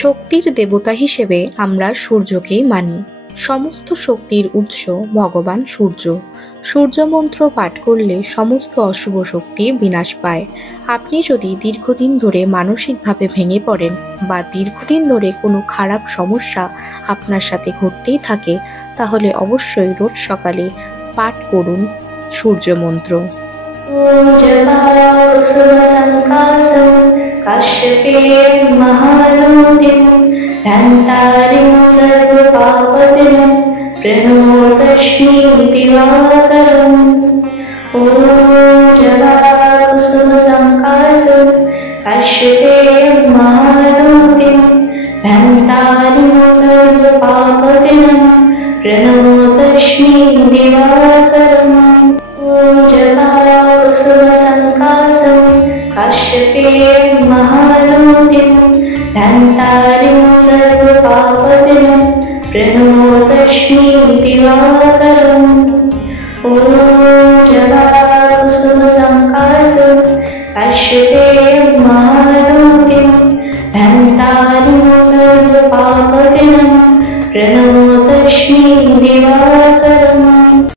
শক্তির দেবতা হিসেবে আমরা সূর্যকেই মানি। সমস্ত শক্তির উৎস ভগবান সূর্য। সূর্য মন্ত্র পাঠ করলে সমস্ত অশুভ শক্তি বিনাশ পায়। আপনি যদি দীর্ঘদিন ধরে মানসিকভাবে ভেঙে পড়েন বা দীর্ঘদিন ধরে কোনো খারাপ সমস্যা আপনার সাথে ঘটতেই থাকে, তাহলে অবশ্যই রোজ সকালে পাঠ করুন সূর্য মন্ত্র। ॐ जपाकुसुमसङ्कासं काश्यपेयं महादूतिं धन्तारिं सर्वपापदिनं प्रणतोऽस्मि दिवाकरम्। ॐ जपाकुसुमसङ्कासं काश्यपेयं महादूतिं धन्तारिं सर्वपापदिनं प्रणतोऽस्मि दिवाकरम्। ॐ जपाकुसुमसङ्कासं काश्यपेयं महादूतिं धन्तारिं सर्वपापदिनं प्रणतोऽस्मि दिवाकरम्। ॐ जपाकुसुमसङ्कासं काश्यपेयं महादूतिं धन्तारिं सर्वपापदिनं प्रणतोऽस्मि दिवाकरम्।